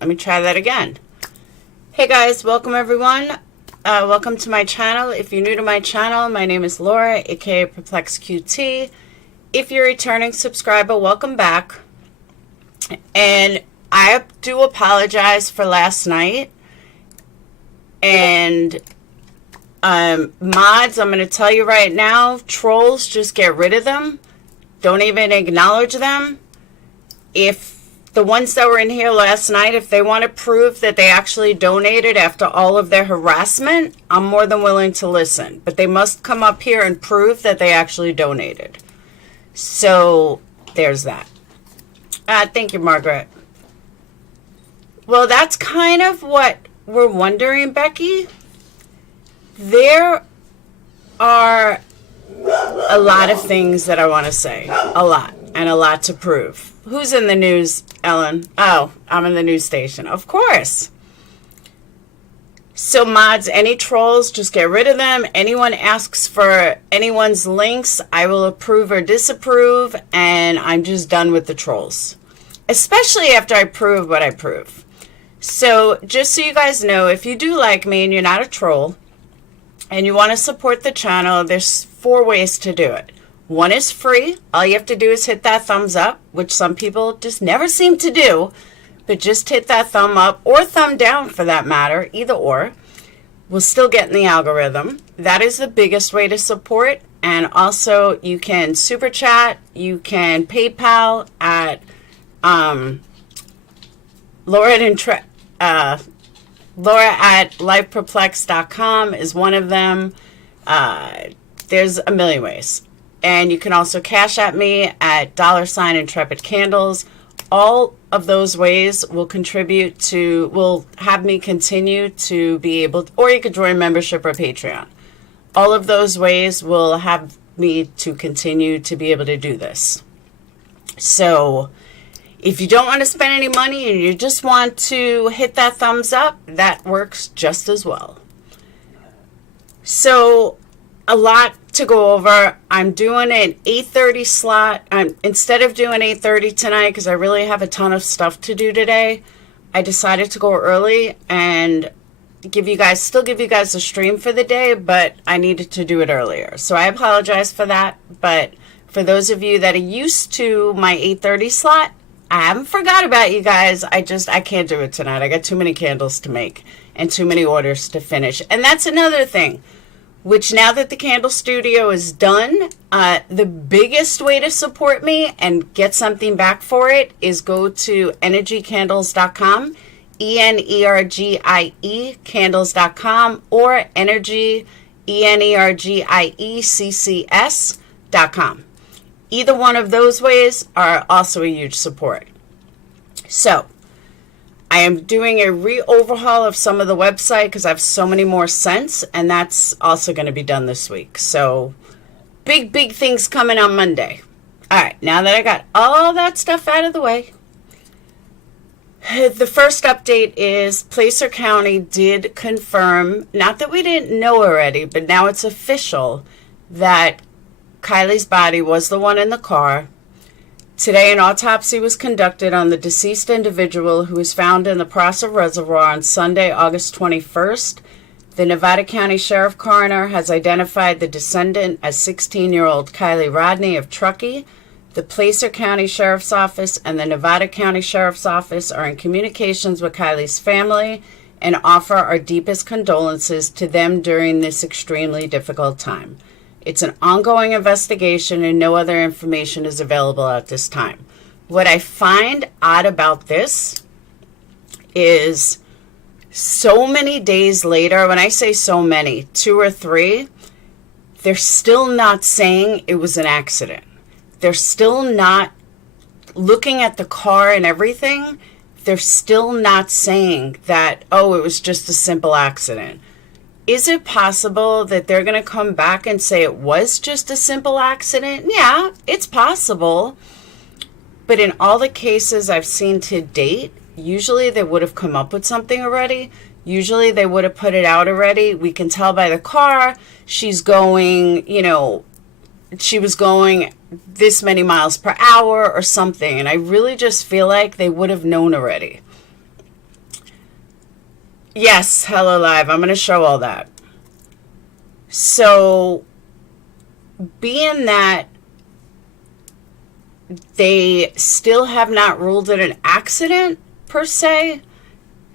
Let me try that again. Hey guys, welcome everyone. Welcome to my channel. If you're new to my channel, my name is Laura, aka PURPLEXEDQT. If you're a returning subscriber, welcome back. And I do apologize for last night. And mods, I'm going to tell you right now, trolls, just get rid of them. Don't even acknowledge them. If the ones that were in here last night, if they want to prove that they actually donated after all of their harassment, I'm more than willing to listen. But they must come up here and prove that they actually donated. So there's that. Thank you, Margaret. Well, that's kind of what we're wondering, Becky. There are a lot of things that I want to say. A lot. And a lot to prove. Who's in the news, Ellen? Oh, I'm in the news station. Of course. So mods, any trolls, just get rid of them. Anyone asks for anyone's links, I will approve or disapprove. And I'm just done with the trolls. Especially after I prove what I prove. So just so you guys know, if you do like me and you're not a troll, and you want to support the channel, there's 4 ways to do it. One is free. All you have to do is hit that thumbs up, which some people just never seem to do. But just hit that thumb up or thumb down for that matter, either or. We'll still get in the algorithm. That is the biggest way to support. And also you can super chat, you can PayPal at Laura at LifePerplexed.com is one of them. There's a million ways. And you can also cash at me at $IntrepidCandles. All of those ways will contribute to, will have me continue to be able to, or you could join membership or Patreon. All of those ways will have me to continue to be able to do this. So if you don't want to spend any money and you just want to hit that thumbs up, that works just as well. So a lot to go over. I'm doing an 8:30 slot. Instead of doing 8:30 tonight, because I really have a ton of stuff to do today, I decided to go early and still give you guys a stream for the day, but I needed to do it earlier. So I apologize for that. But for those of you that are used to my 8:30 slot, I haven't forgot about you guys. I can't do it tonight. I got too many candles to make and too many orders to finish. And that's another thing, which now that the candle studio is done, the biggest way to support me and get something back for it is go to energycandles.com, ENERGIE candles.com, or energy, ENERGIECCS.com. Either one of those ways are also a huge support. So I am doing a re-overhaul of some of the website because I have so many more scents, and that's also going to be done this week. So big things coming on Monday. All right, now that I got all that stuff out of the way, the first update is Placer County did confirm, not that we didn't know already, but now it's official, that Kylie's body was the one in the car. Today, an autopsy was conducted on the deceased individual who was found in the Prosser Reservoir on Sunday, August 21st. The Nevada County Sheriff Coroner has identified the descendant as 16-year-old Kylie Rodney of Truckee. The Placer County Sheriff's Office and the Nevada County Sheriff's Office are in communications with Kylie's family and offer our deepest condolences to them during this extremely difficult time. It's an ongoing investigation and no other information is available at this time. What I find odd about this is so many days later, when I say so many, 2 or 3, they're still not saying it was an accident. They're still not looking at the car and everything. They're still not saying that, oh, it was just a simple accident. Is it possible that they're going to come back and say it was just a simple accident? Yeah, it's possible. But in all the cases I've seen to date, usually they would have come up with something already. Usually they would have put it out already. We can tell by the car she's going, she was going this many miles per hour or something. And I really just feel like they would have known already. Yes, hello live. I'm going to show all that. So, being that they still have not ruled it an accident per se,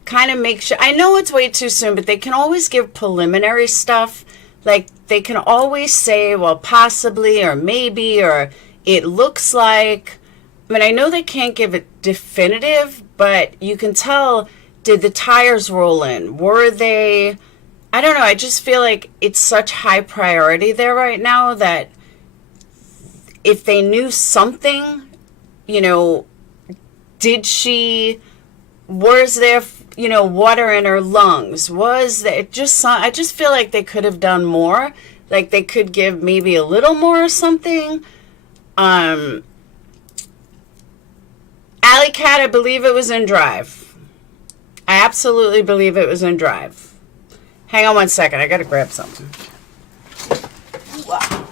kind of makes sure. I know it's way too soon, but they can always give preliminary stuff. Like they can always say, well, possibly or maybe or it looks like. I mean, I know they can't give it definitive, but you can tell, did the tires roll in? Were they, I don't know, I just feel like it's such high priority there right now that if they knew something, you know, did she, was there, you know, water in her lungs? Was there just some, I just feel like they could have done more. Like they could give maybe a little more or something. Alley Cat, I believe it was in drive. I absolutely believe it was in drive. Hang on one second. I got to grab something. Wow.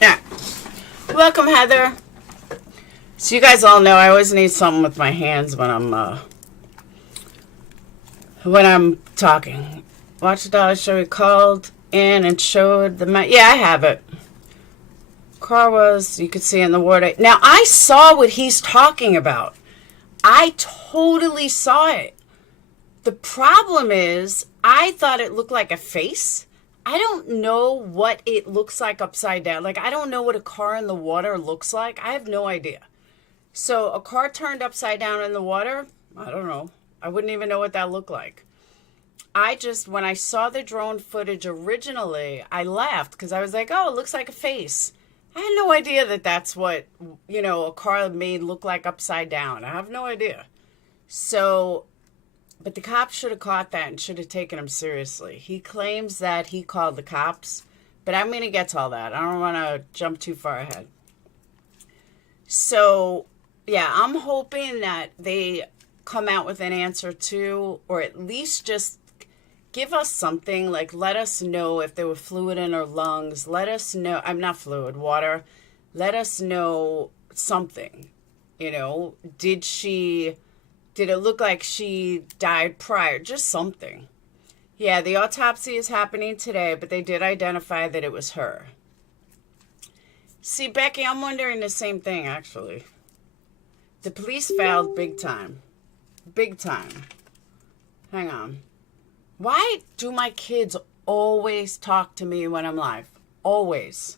Now, welcome, Heather. So you guys all know I always need something with my hands when I'm talking. Watch the dollar show. He called in and showed the yeah, I have it. Car was, you could see in the water. Now I saw what he's talking about. I totally saw it. The problem is I thought it looked like a face. I don't know what it looks like upside down. Like I don't know what a car in the water looks like. I have no idea. So a car turned upside down in the water, I don't know. I wouldn't even know what that looked like. When I saw the drone footage originally, I laughed because I was like, oh, it looks like a face. I had no idea that that's what, you know, a car made look like upside down. I have no idea. So, but the cops should have caught that and should have taken him seriously. He claims that he called the cops, but I'm going to get to all that. I don't want to jump too far ahead. So, yeah, I'm hoping that they come out with an answer too, or at least just give us something, like let us know if there were fluid in her lungs. Let us know, I'm not fluid, water. Let us know something, you know, did it look like she died prior? Just something. Yeah, the autopsy is happening today, but they did identify that it was her. See, Becky, I'm wondering the same thing, actually. The police failed big time. Big time. Hang on. Why do my kids always talk to me when I'm live? Always.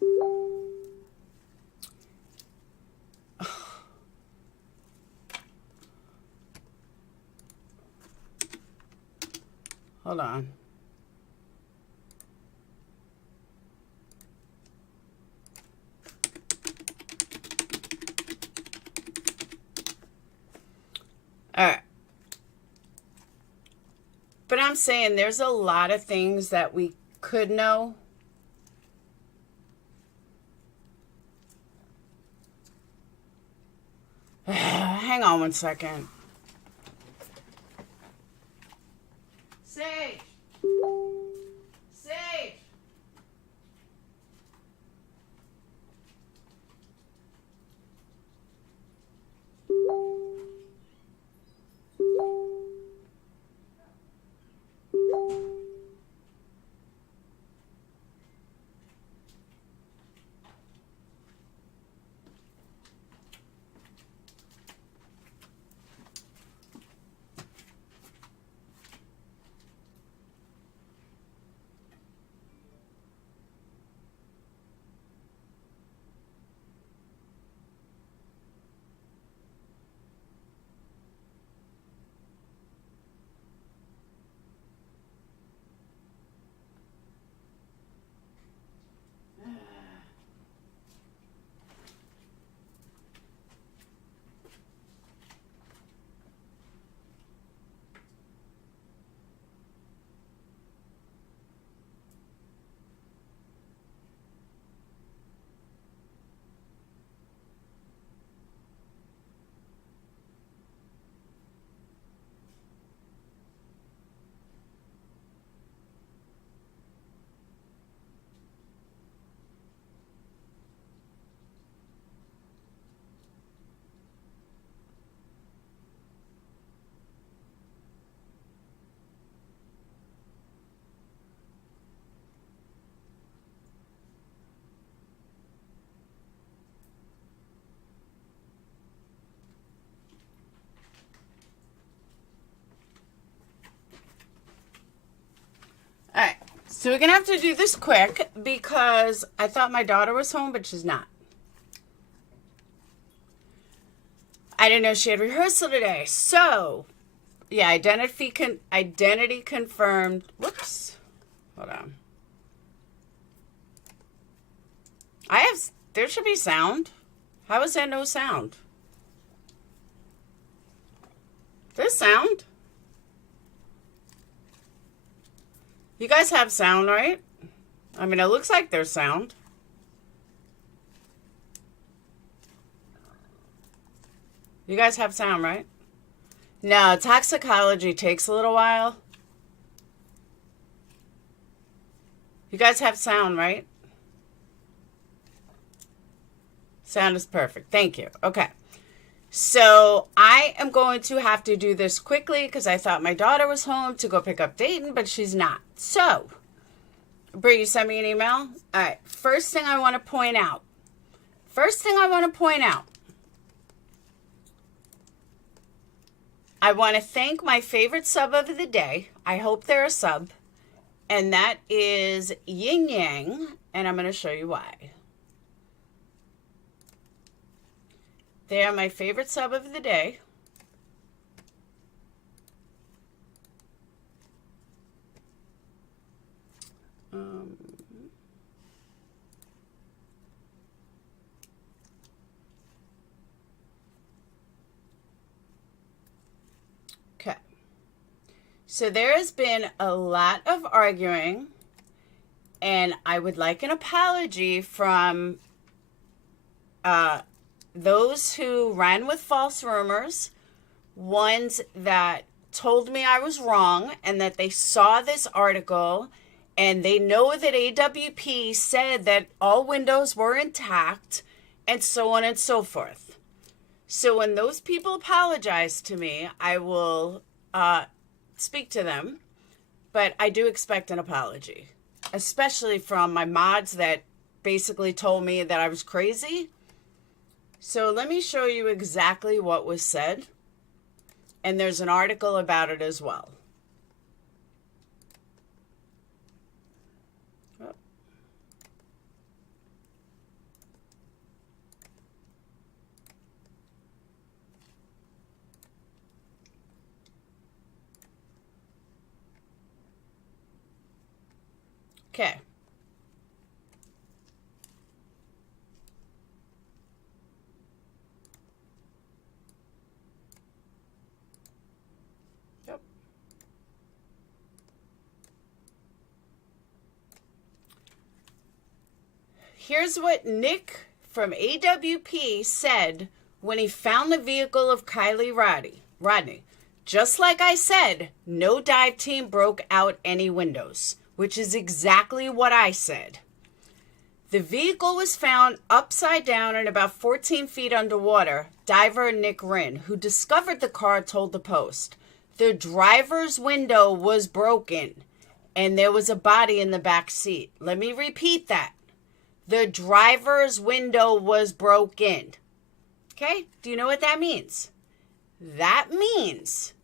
Hold on. All right. But I'm saying there's a lot of things that we could know. Hang on one second. Sage. Sage. So we're going to have to do this quick because I thought my daughter was home, but she's not. I didn't know she had rehearsal today. So, yeah, identity confirmed. Whoops. Hold on. There should be sound. How is there no sound? There's sound. You guys have sound, right? I mean, it looks like there's sound. You guys have sound, right? No, toxicology takes a little while. You guys have sound, right? Sound is perfect. Thank you. Okay. So I am going to have to do this quickly because I thought my daughter was home to go pick up Dayton, but she's not. So, Bree, you sent me an email? All right. First thing I want to point out. I want to thank my favorite sub of the day. I hope they're a sub. And that is Yin Yang. And I'm going to show you why. They are my favorite sub of the day. Okay. So there has been a lot of arguing, and I would like an apology from those who ran with false rumors, ones that told me I was wrong and that they saw this article and they know that AWP said that all windows were intact and so on and so forth. So when those people apologize to me, I will speak to them, but I do expect an apology, especially from my mods that basically told me that I was crazy. So let me show you exactly what was said. And there's an article about it as well. Oh. Okay. Here's what Nick from AWP said when he found the vehicle of Kylie Rodney. Just like I said, no dive team broke out any windows, which is exactly what I said. The vehicle was found upside down and about 14 feet underwater. Diver Nick Rinn, who discovered the car, told the Post. The driver's window was broken and there was a body in the back seat. Let me repeat that. The driver's window was broken. Okay? Do you know what that means? That means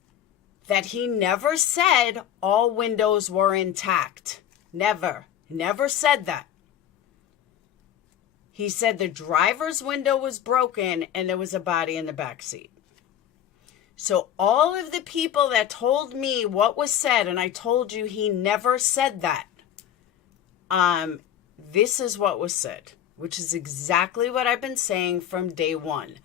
that he never said all windows were intact. Never. Never said that. He said the driver's window was broken and there was a body in the back seat. So all of the people that told me what was said, and I told you he never said that, this is what was said, which is exactly what I've been saying from day one.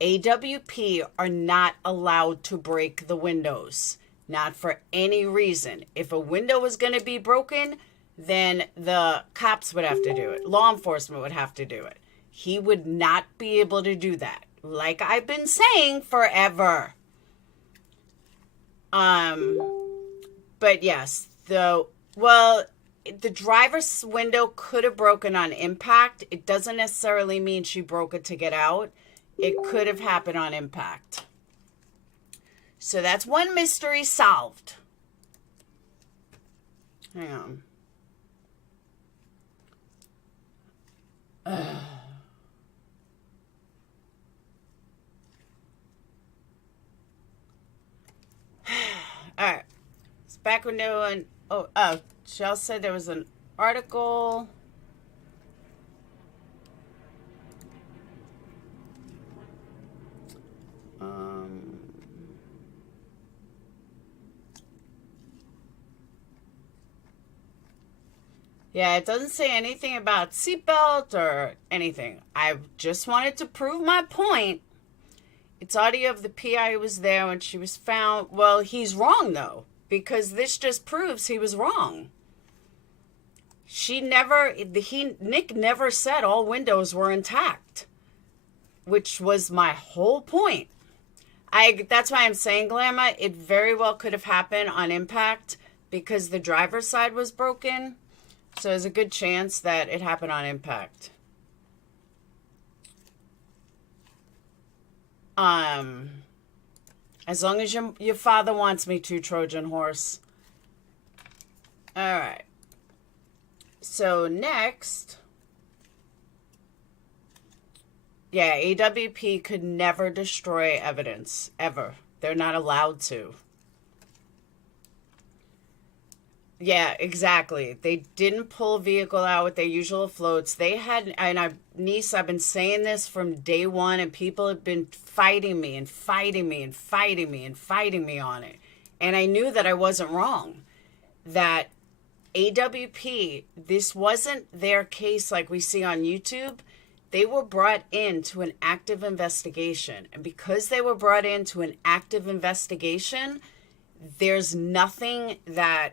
AWP are not allowed to break the windows, not for any reason. If a window was going to be broken, then the cops would have to do it. Law enforcement would have to do it. He would not be able to do that, like I've been saying forever. But yes, the driver's window could have broken on impact. It doesn't necessarily mean she broke it to get out. It could have happened on impact. So that's one mystery solved. Hang on. All right. It's back window and She also said there was an article. Yeah, it doesn't say anything about seatbelt or anything. I just wanted to prove my point. It's audio of the PI who was there when she was found. Well, he's wrong, though, because this just proves he was wrong. Nick never said all windows were intact, which was my whole point. That's why I'm saying, Glamour, it very well could have happened on impact because the driver's side was broken. So there's a good chance that it happened on impact. As long as your father wants me to, Trojan horse. All right. So next, yeah, AWP could never destroy evidence, ever. They're not allowed to. Yeah, exactly. They didn't pull a vehicle out with their usual floats. They had, and I've been saying this from day one, and people have been fighting me and fighting me and fighting me and fighting me on it. And I knew that I wasn't wrong. That AWP, this wasn't their case like we see on YouTube. They were brought into an active investigation. And because they were brought into an active investigation, there's nothing that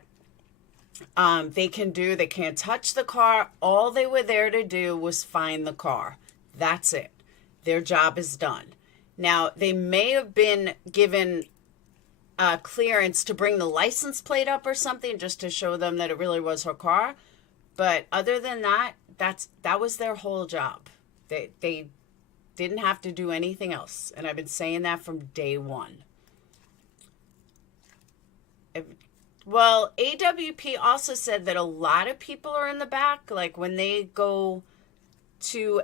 they can do. They can't touch the car. All they were there to do was find the car. That's it. Their job is done. Now, they may have been given clearance to bring the license plate up or something just to show them that it really was her car. But other than that, that was their whole job. They didn't have to do anything else. And I've been saying that from day one. Well, AWP also said that a lot of people are in the back. Like when they go to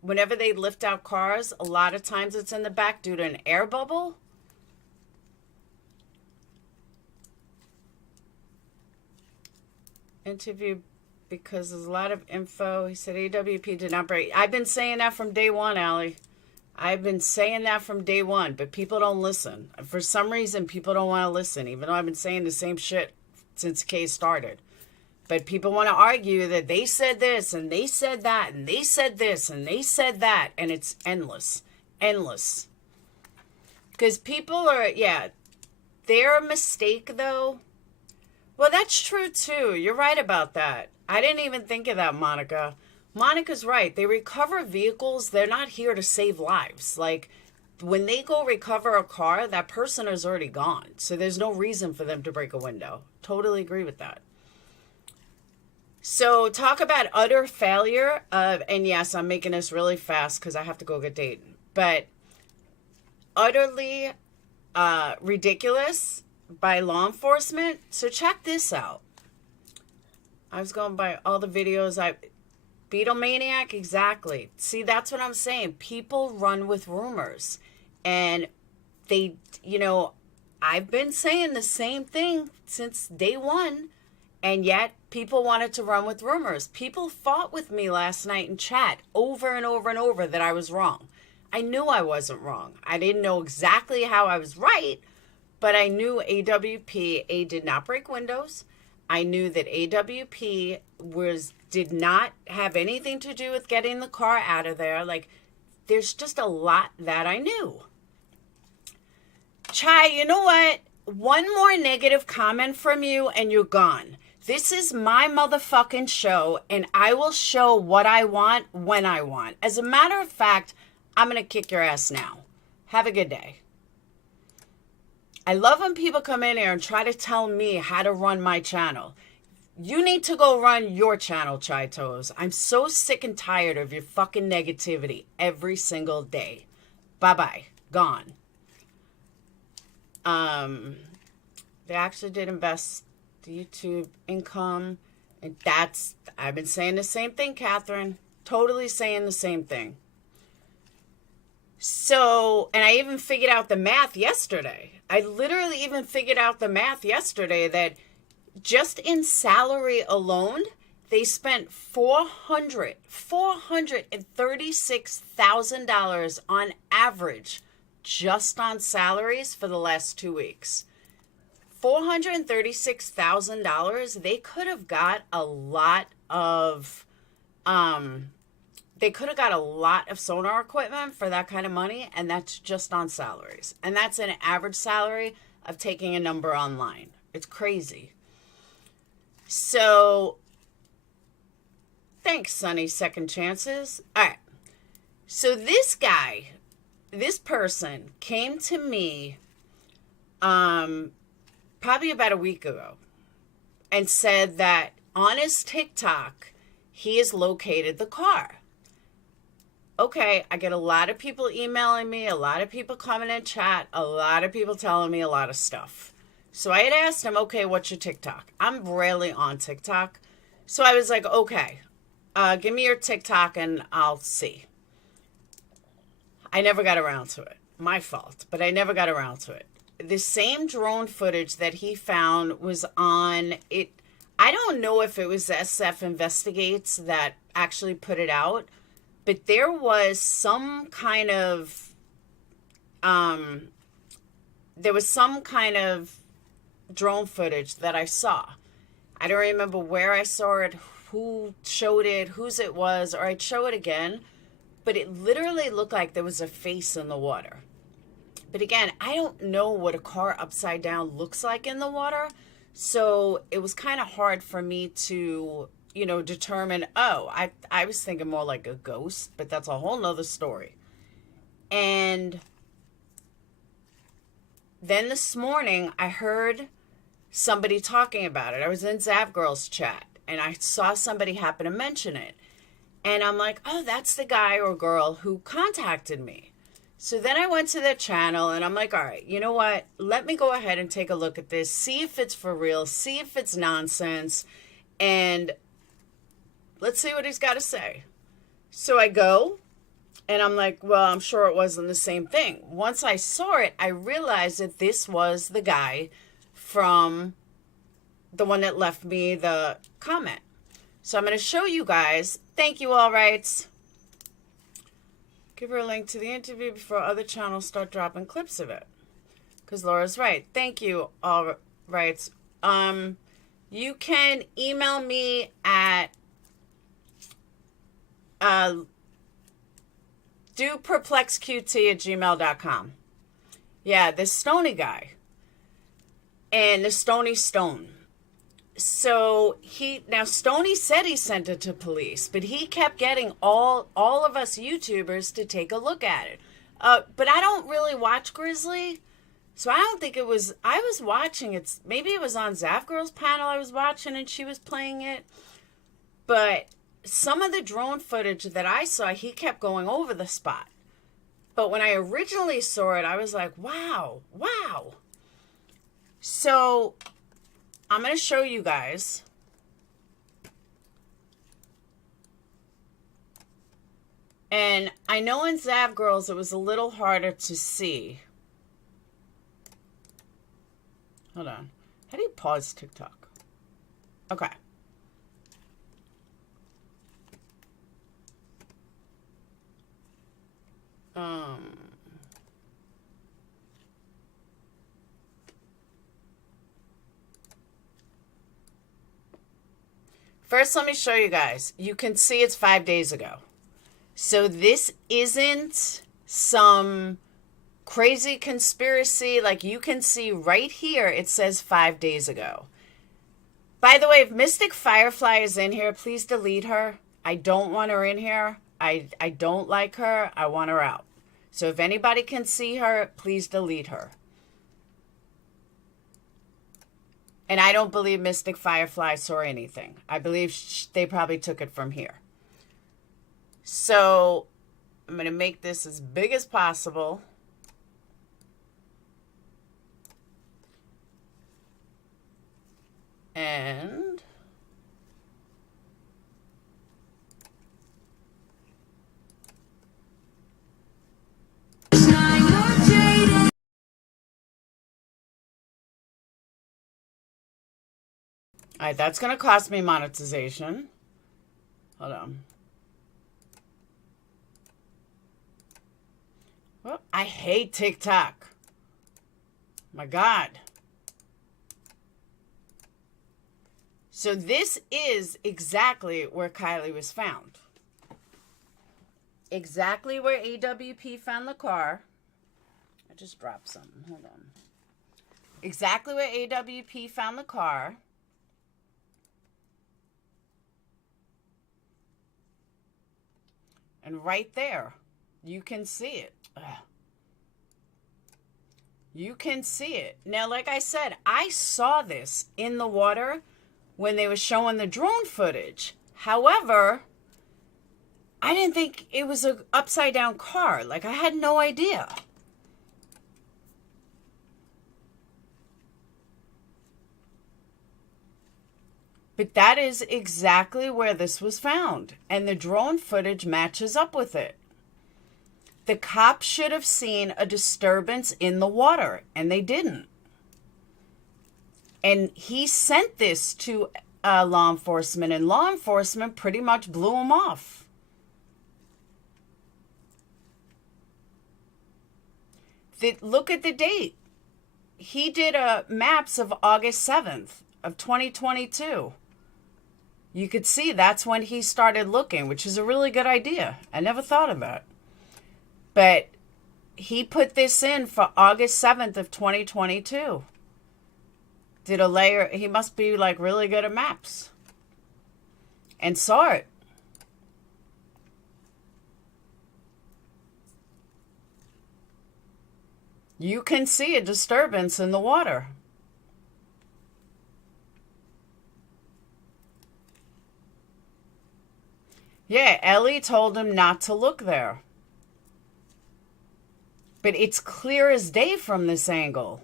whenever they lift out cars, a lot of times it's in the back due to an air bubble. Interview because there's a lot of info. He said AWP did not break. I've been saying that from day one, Allie. I've been saying that from day one, but people don't listen. For some reason, people don't want to listen, even though I've been saying the same shit since the case started. But people want to argue that they said this, and they said that, and they said this, and they said that, and it's endless. Endless. Because people are, yeah, their mistake, though. Well, that's true, too. You're right about that. I didn't even think of that, Monica. Monica's right. They recover vehicles. They're not here to save lives. Like, when they go recover a car, that person is already gone. So there's no reason for them to break a window. Totally agree with that. So talk about utter failure of, and yes, I'm making this really fast because I have to go get Dayton. But utterly ridiculous by law enforcement. So check this out. I was going by all the videos Beatlemaniac, exactly. See, that's what I'm saying. People run with rumors. And they, I've been saying the same thing since day one. And yet, people wanted to run with rumors. People fought with me last night in chat over and over and over that I was wrong. I knew I wasn't wrong. I didn't know exactly how I was right, but I knew AWP did not break windows. I knew that AWP did not have anything to do with getting the car out of there. Like, there's just a lot that I knew. Chai, you know what? One more negative comment from you and you're gone. This is my motherfucking show, and I will show what I want when I want. As a matter of fact, I'm going to kick your ass now. Have a good day. I love when people come in here and try to tell me how to run my channel. You need to go run your channel, Chai Toes. I'm so sick and tired of your fucking negativity every single day. Bye-bye. Gone. They actually did invest the YouTube income. And I've been saying the same thing, Catherine. Totally saying the same thing. So, and I even figured out the math yesterday. I literally even figured out the math yesterday that just in salary alone, they spent $436,000 on average just on salaries for the last 2 weeks. $436,000. They could have got a lot of sonar equipment for that kind of money, and that's just on salaries. And that's an average salary of taking a number online. It's crazy. So, thanks, Sunny Second Chances. All right. So this person came to me probably about a week ago and said that on his TikTok, he has located the car. Okay, I get a lot of people emailing me, a lot of people coming in chat, a lot of people telling me a lot of stuff. So I had asked him, okay, what's your TikTok? I'm rarely on TikTok. So I was like, okay, give me your TikTok and I'll see. I never got around to it. My fault, but I never got around to it. The same drone footage that he found was on it. I don't know if it was SF Investigates that actually put it out, but there was some kind of drone footage that I saw. I don't remember where I saw it, who showed it, whose it was, or I'd show it again, but it literally looked like there was a face in the water. But again, I don't know what a car upside down looks like in the water, so it was kind of hard for me to, determine, I was thinking more like a ghost, but that's a whole nother story. And then this morning, I heard somebody talking about it. I was in Zav Girls chat, and I saw somebody happen to mention it. And I'm like, oh, that's the guy or girl who contacted me. So then I went to their channel, and I'm like, all right, you know what? Let me go ahead and take a look at this, see if it's for real, see if it's nonsense, and let's see what he's got to say. So I go, and I'm like, well, I'm sure it wasn't the same thing. Once I saw it, I realized that this was the guy from the one that left me the comment. So I'm going to show you guys. Thank you, All Rights. Give her a link to the interview before other channels start dropping clips of it. Because Laura's right. Thank you, All Rights. You can email me at doperplexeqt@gmail.com. Yeah, the Stoney guy. And the Stoney Stone. So now Stoney said he sent it to police, but he kept getting all of us YouTubers to take a look at it. But I don't really watch Grizzly, so I don't think it was. I was watching it. Maybe it was on Zav Girl's panel I was watching, and she was playing it. But some of the drone footage that I saw, he kept going over the spot. But when I originally saw it, I was like, wow. So I'm going to show you guys. And I know in Zav Girls it was a little harder to see. Hold on. How do you pause TikTok? Okay. First, let me show you guys. You can see it's 5 days ago. So this isn't some crazy conspiracy. Like you can see right here, it says 5 days ago. By the way, if Mystic Firefly is in here, please delete her. I don't want her in here. I don't like her. I want her out. So if anybody can see her, please delete her. And I don't believe Mystic Firefly saw anything. I believe they probably took it from here. So I'm going to make this as big as possible. And All right, that's going to cost me monetization. Hold on. Oh, I hate TikTok. My God. So this is exactly where Kylie was found. Exactly where AWP found the car. I just dropped something. Hold on. Exactly where AWP found the car. And right there, you can see it. Ugh. You can see it. Now, like I said, I saw this in the water when they were showing the drone footage. However, I didn't think it was an upside down car. Like, I had no idea. But that is exactly where this was found. And the drone footage matches up with it. The cops should have seen a disturbance in the water, and they didn't. And he sent this to law enforcement, and law enforcement pretty much blew him off. Look at the date. He did maps of August 7th of 2022. You could see that's when he started looking, which is a really good idea. I never thought of that. But he put this in for August 7th of 2022. Did a layer. He must be like really good at maps. And saw it. You can see a disturbance in the water. Yeah, Ellie told him not to look there. But it's clear as day from this angle.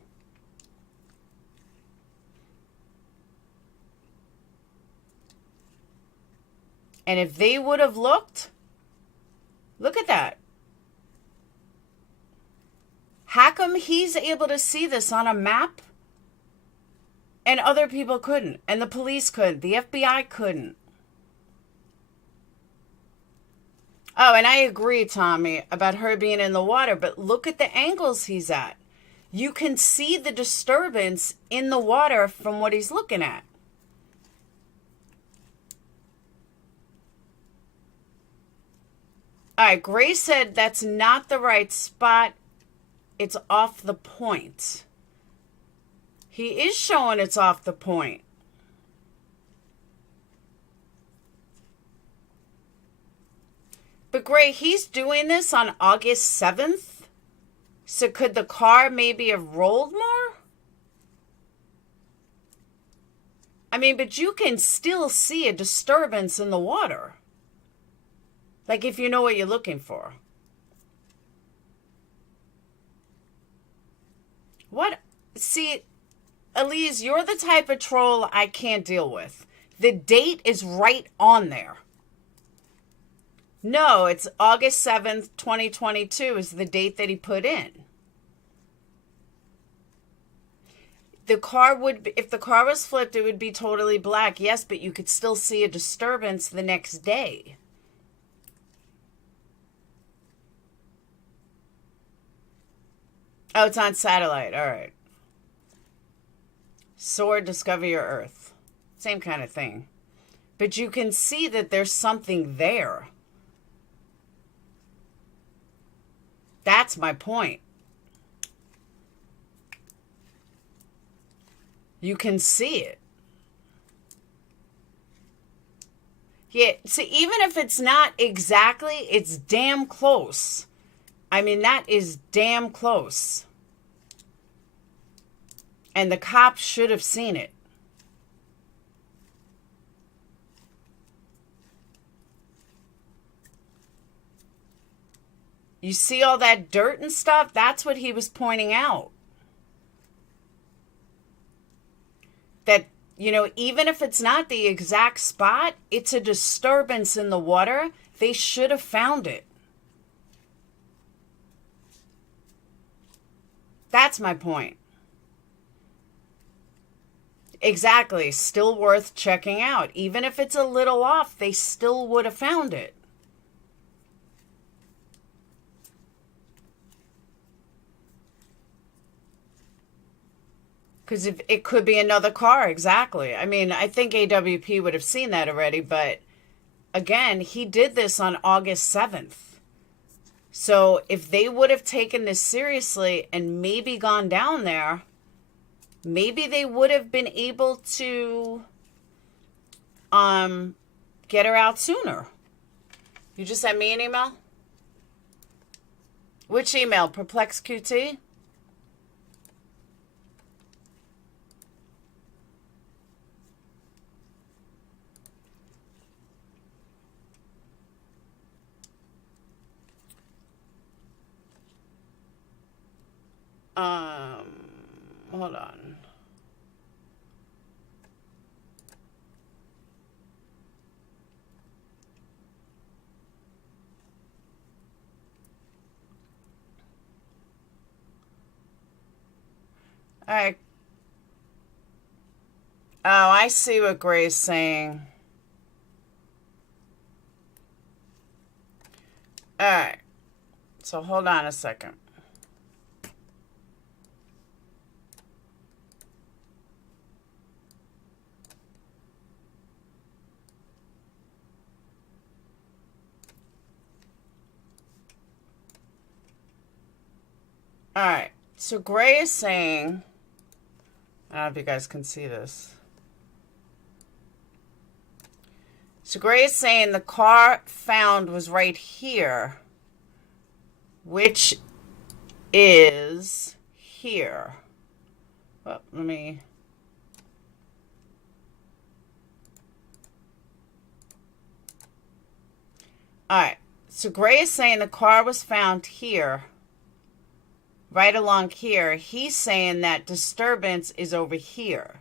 And if they would have looked, look at that. How come he's able to see this on a map and other people couldn't? And the police couldn't. The FBI couldn't. Oh, and I agree, Tommy, about her being in the water, but look at the angles he's at. You can see the disturbance in the water from what he's looking at. All right, Grace said that's not the right spot. It's off the point. He is showing it's off the point. But Gray, he's doing this on August 7th. So could the car maybe have rolled more? I mean, but you can still see a disturbance in the water. Like if you know what you're looking for. What? See, Elise, you're the type of troll I can't deal with. The date is right on there. No, it's August 7th, 2022 is the date that he put in. The car would, if the car was flipped, it would be totally black. Yes, but you could still see a disturbance the next day. Oh, it's on satellite. All right. Sword, discover your Earth. Same kind of thing. But you can see that there's something there. That's my point. You can see it. Yeah, see, even if it's not exactly, it's damn close. I mean, that is damn close. And the cops should have seen it. You see all that dirt and stuff? That's what he was pointing out. That, you know, even if it's not the exact spot, it's a disturbance in the water. They should have found it. That's my point. Exactly. Still worth checking out. Even if it's a little off, they still would have found it. Because it could be another car, exactly. I mean, I think AWP would have seen that already, but again, he did this on August 7th. So if they would have taken this seriously and maybe gone down there, maybe they would have been able to get her out sooner. You just sent me an email? Which email? PURPLEXEDQT? Hold on. All right. Oh, I see what Gray's saying. All right. So hold on a second. All right. So Gray is saying, I don't know if you guys can see this. So Gray is saying the car found was right here, which is here. Well, let me... All right. So Gray is saying the car was found here, right along here. He's saying that disturbance is over here.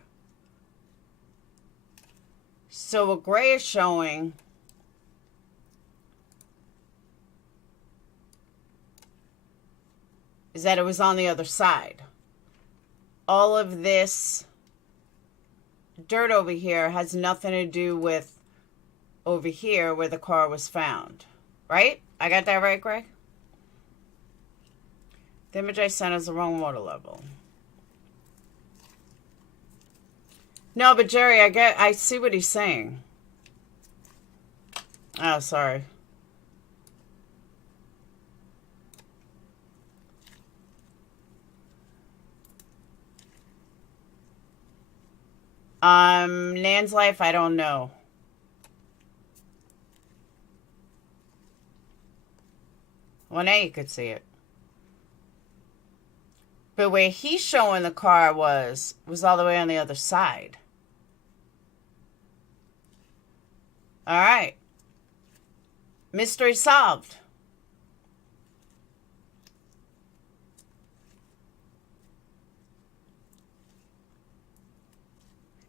So what Gray is showing is that it was on the other side. All of this dirt over here has nothing to do with over here where the car was found. Right? I got that right, Gray? The image I sent is the wrong water level. No, but Jerry, I see what he's saying. Oh, sorry. Nan's life, I don't know. Well, now you could see it. But where he's showing the car was all the way on the other side. All right. Mystery solved.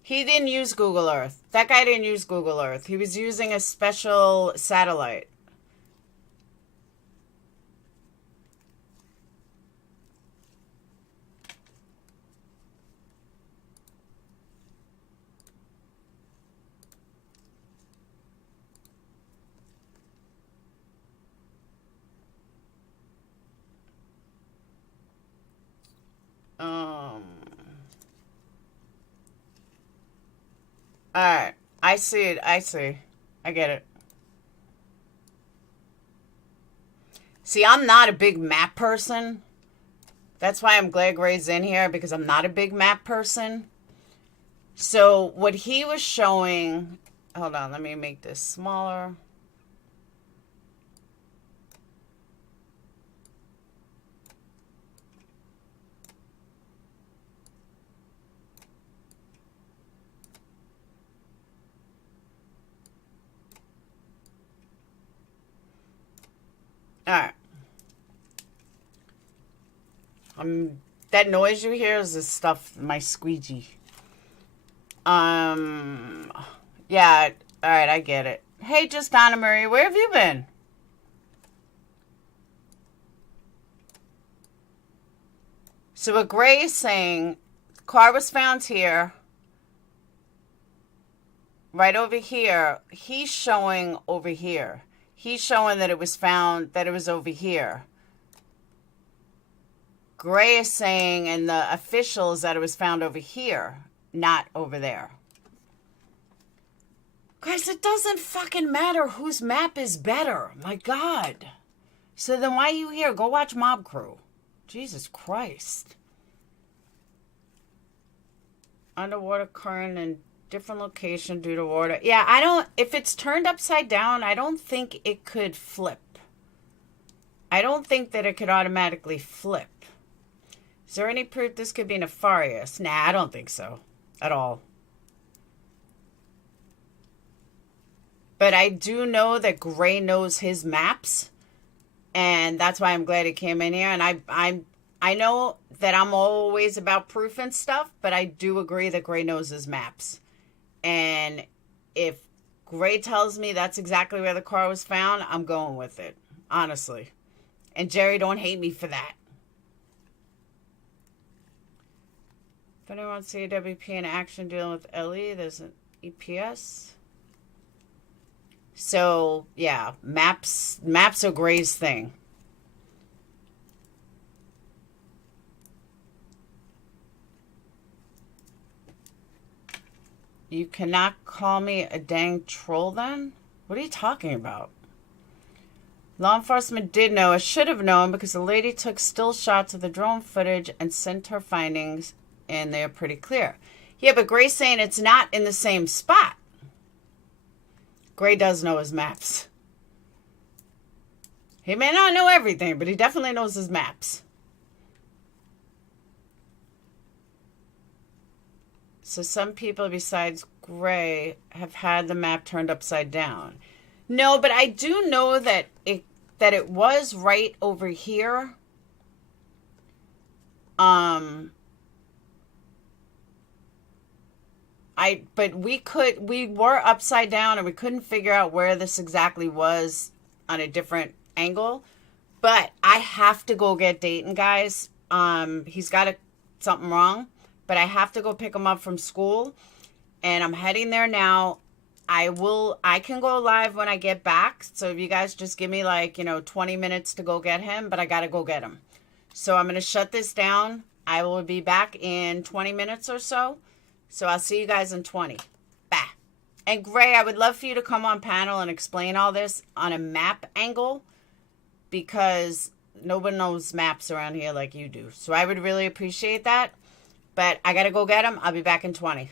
He didn't use Google Earth. That guy didn't use Google Earth. He was using a special satellite. Alright. I see it. I see. I get it. See, I'm not a big map person. That's why I'm glad Gray's in here, because I'm not a big map person. So what he was showing... Hold on, let me make this smaller. Alright. That noise you hear is the stuff, my squeegee. Yeah, alright, I get it. Hey, just Donna Marie, where have you been? So what Gray is saying, the car was found here, right over here, he's showing over here. He's showing that it was found, that it was over here. Gray is saying, and the officials, that it was found over here, not over there. Guys, it doesn't fucking matter whose map is better. My God. So then why are you here? Go watch Mob Crew. Jesus Christ. Underwater current in different location due to water. Yeah, I don't... If it's turned upside down, I don't think it could flip. I don't think that it could automatically flip. Is there any proof this could be nefarious? Nah, I don't think so. At all. But I do know that Gray knows his maps. And that's why I'm glad he came in here. And I know that I'm always about proof and stuff. But I do agree that Gray knows his maps. And if Gray tells me that's exactly where the car was found, I'm going with it. Honestly. And Jerry, don't hate me for that. If anyone wants to see a WP in action dealing with Ellie, there's an EPS. So, yeah, maps are Gray's thing. You cannot call me a dang troll then? What are you talking about? Law enforcement did know, or should have known, because the lady took still shots of the drone footage and sent her findings, and they're pretty clear. Yeah, but Gray's saying it's not in the same spot. Gray does know his maps. He may not know everything, but he definitely knows his maps. So some people besides Gray have had the map turned upside down. No, but I do know that it was right over here. But we were upside down and we couldn't figure out where this exactly was on a different angle. But I have to go get Dayton, guys. He's got something wrong, but I have to go pick him up from school, and I'm heading there now. I can go live when I get back. So if you guys just give me 20 minutes to go get him, but I got to go get him. So I'm going to shut this down. I will be back in 20 minutes or so. So I'll see you guys in 20. Bah. And Gray, I would love for you to come on panel and explain all this on a map angle, because nobody knows maps around here like you do. So I would really appreciate that. But I got to go get him. I'll be back in 20.